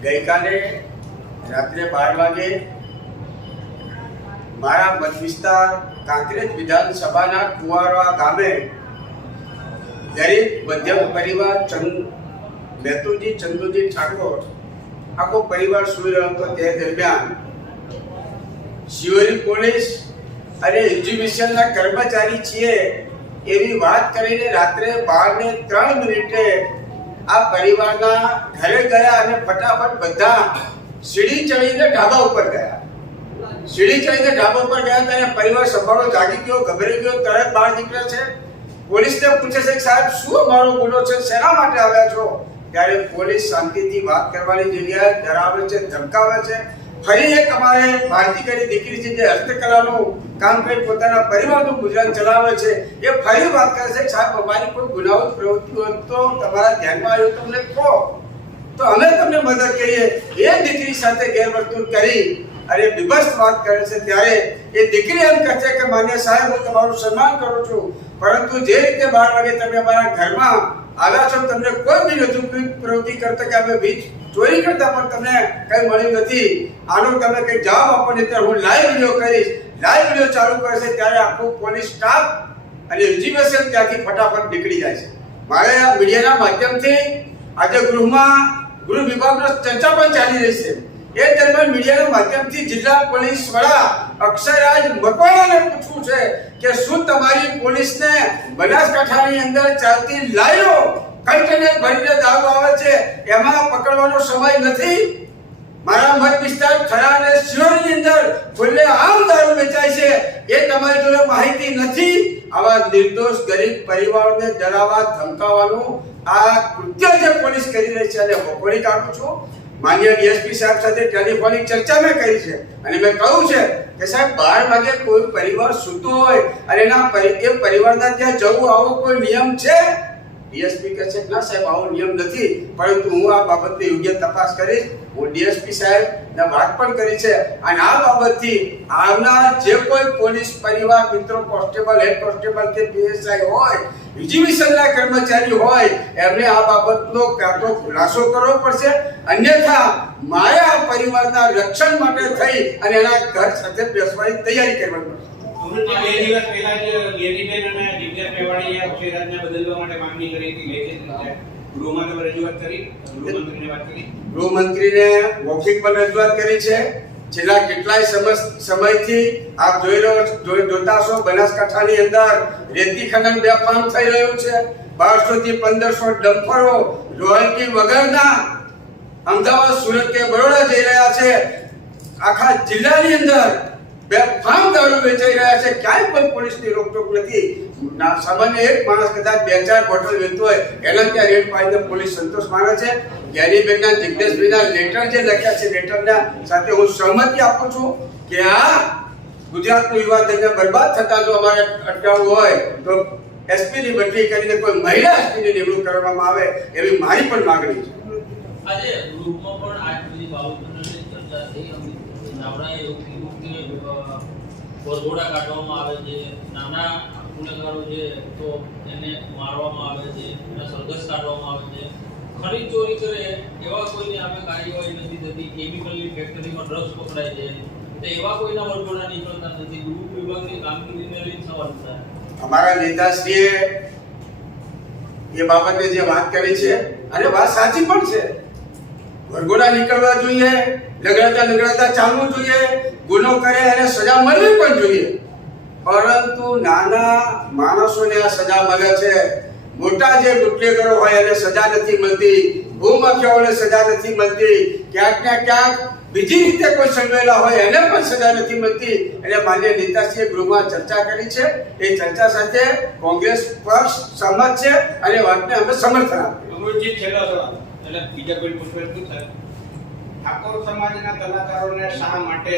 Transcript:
ગઈકાલે રાત્રે બાર વાગે મારા મત વિસ્તાર કાંકરેજ વિધાનસભાના કુવારવા ગામે ગરીબ મધ્યમ પરિવાર ચંદ, મેતુજી, ચંદુજી ઠાકોર, આખો પરિવાર સુઈ રહ્યો હતો તે દરમિયાન શિવરી પોલીસ અને એક્ઝિબિશનના કર્મચારી છીએ એવી વાત કરીને રાત્રે બાર ને ત્રણ મિનિટે આ પરિવારના ઘરે ગયા અને ફટાફટ બધા સીડી ચડીને ઢાબા ઉપર ગયા. સીડી ચડીને ઢાબા ઉપર ગયા, ત્યારે પરિવાર સંભાળો જાગી ગયો, ગભરાઈ ગયો, તરત બહાર નીકળે છે. પોલીસને પૂછે છે કે સાહેબ, શું અમારો ગુનો છે? શેના માટે આવ્યા છો? ત્યારે પોલીસ શાંતિથી વાત કરવાની જગ્યાએ ડરાવે છે, ધમકાવે છે. ફરી એક અમારે કરી દીકરી છે જે હસ્તકલાનું કામ કરી પોતાના પરિવારનું ગુજરાન ચલાવે છે. એ ફરી વાત કરે છે, સાહેબ, અમારી કોઈ ગુનાહિત પ્રવૃત્તિ હોય તો તમારા ધ્યાનમાં આવ્યું તમને કહો. તો અમે તમને મદદ કરીએ. એ દીકરી સાથે ગેરવર્તણૂક કરી અને વિભસ્ત વાત કરે છે. ત્યારે એ દીકરી એમ કહે છે કે, માન્ય સાહેબ, હું તમારું સન્માન કરું છું. પરંતુ જે રીતે બાર વાગે તમે અમારા ઘરમાં આવ્યા છો, તમને કોઈ બી રજૂ પ્રવૃત્તિ કરતા કે અમે વીજ ચોરી કરતા, પણ તમને કઈ મળ્યું નથી. આનો તમે કઈ જવાબ આપો નહીં, ત્યારે હું લાઈવ વીડિયો કરીશ. લાઈવ વીડિયો ચાલુ કરે છે ત્યારે આખું પોલીસ સ્ટાફ અને એક્ઝિબિશન ત્યાંથી ફટાફટ નીકળી જાય છે. મારે આ મીડિયાના માધ્યમથી આજે ગૃહમાં ગૃહ વિભાગનો ચર્ચા પણ ચાલી રહી છે. એ દરમિયાન મીડિયાના માધ્યમથી જિલ્લા પોલીસ વડા અક્ષયરાજ મકવાણાને પૂછવું છે કે શું તમારી પોલીસને બનાસકાંઠાની અંદર ચાલતી લાઈનો કન્ટેનર ભરીને દારૂ આવે છે એમાં પકડવાનો સમય નથી? મારા મત વિસ્તાર ખરા અને શિરોની અંદર ખુલ્લે આમ દારૂ વેચાય છે એ તમારી જોડે માહિતી નથી? આવા નિર્દોષ ગરીબ પરિવારોને ડરાવવા ધમકાવવાનું આ કૃત્ય જે પોલીસ કરી રહી છે અને વખોડી કાઢું છું. માન્ય ડીએસપી સાહેબ સાથે ટેલિફોનિક ચર્ચા મેં કરી છે. અને મેં કહ્યું છે કે સાહેબ, બાર વાગે કોઈ પરિવાર સૂતો હોય અને એના એ પરિવારના ત્યાં જવું આવો કોઈ નિયમ છે? ડીએસપી કહે છે, ના સાહેબ, આવો નિયમ નથી, પરંતુ હું આ બાબતની યોગ્ય તપાસ કરીશ. હું ડીએસપી સાહેબ ને વાત પણ કરી છે અને આ બાબતથી આવનાર જે કોઈ પોલીસ પરિવાર, મિત્રો, કોન્સ્ટેબલ, હેડ કોન્સ્ટેબલ કે પીએસઆઈ હોય એક્ઝિબિશનના કર્મચારી હોય, એમને આ બાબતનો કાં તો ખુલાસો કરવો પડશે. અન્યથા, મારે આ પરિવારના રક્ષણ માટે થઈ અને એના ઘર સાથે બેસવાની તૈયારી કરવાની પડશે. બદલવા માટે માંગણી કરી રજૂઆત કરી, ગૃહમંત્રીને વાત કરી. મૌખિક પણ રજૂઆત કરી છે. છેલ્લા કેટલાય સમય- સમયથી આપ જોઈ રહ્યો જોતા છો બનાસકાંઠાની અંદર રેતી ખનન બેફામ થઈ રહ્યું છે. બારસો થી પંદરસો ડમ્પરો રોયલ્ટી વગરના અમદાવાદ, સુરત કે બરોડા જઈ રહ્યા છે. આખા જિલ્લાની અંદર બેફામ દારૂ વેચાઈ રહ્યા છે. ક્યાંય પણ પોલીસની રોકટોક નથી. સામાન્ય એક માણસ કદાચ બે ચાર બોટલ વેચતો હોય, એના ત્યાં રેડ પાડીને પોલીસ સંતોષ માને છે. જ્ઞાનીબેનના જિજ્ઞેશભાઈના લેટર જે લખ્યા છે, લેટરના સાથે હું સહમતિ આપું છું કે આ ગુજરાતનું યુવા ધનને બરબાદ થતા જો અમારે અટકાવવું હોય, તો એસપી ની બદલી કરીને કોઈ મહિલા એસપી ની નિમણૂક કરવામાં આવે એવી મારી પણ માંગણી છે. આજે ગ્રુપમાં પણ આ બધી બાબતોની ચર્ચા થઈ અમે વરઘોડા કાઢવામાં આવે છે, નાના ગુનેગારો છે, તો એને મારવામાં આવે છે, એના સરઘસ કાઢવામાં આવે છે. ખરીદ ચોરી કરે એવા કોઈને સામે કાર્યવાહી નથી થતી કેમિકલની ફેક્ટરીમાં ડ્રગ્સ પકડાય છે, તો એવા કોઈના વરઘોડા નીકળતા નથી, ગૃહ વિભાગની કામગીરીને લઈને સવાલ થાય. અમારા નેતાશ્રીએ એ બાબતે જે વાત કરી છે અને વાત સાચી પણ છે. વરઘોડા નીકળવા જોઈએ, લગડાતા લગડાતા ચાલવું જોઈએ, ગુનો કરે એને સજા મળવી પણ જોઈએ. પરંતુ નાના માણસોને આ સજા મળે છે. મોટા જે બુટલેગરો હોય એને સજા નથી મળતી, ભૂમખ્યાઓને સજા નથી મળતી, ક્યાંક ને ક્યાંક બીજી રીતે કોઈ સંડોયેલા હોય એને પણ સજા નથી મળતી. એટલે માન્ય નેતાશ્રીએ ગૃહમાં ચર્ચા કરી છે. એ ચર્ચા સાથે કોંગ્રેસ પક્ષ સહમત છે અને વાતને અમે સમર્થન આપ્યું એટલે બીજા કોઈ શું થાય. ઠાકોર સમાજના કલાકારોને શા માટે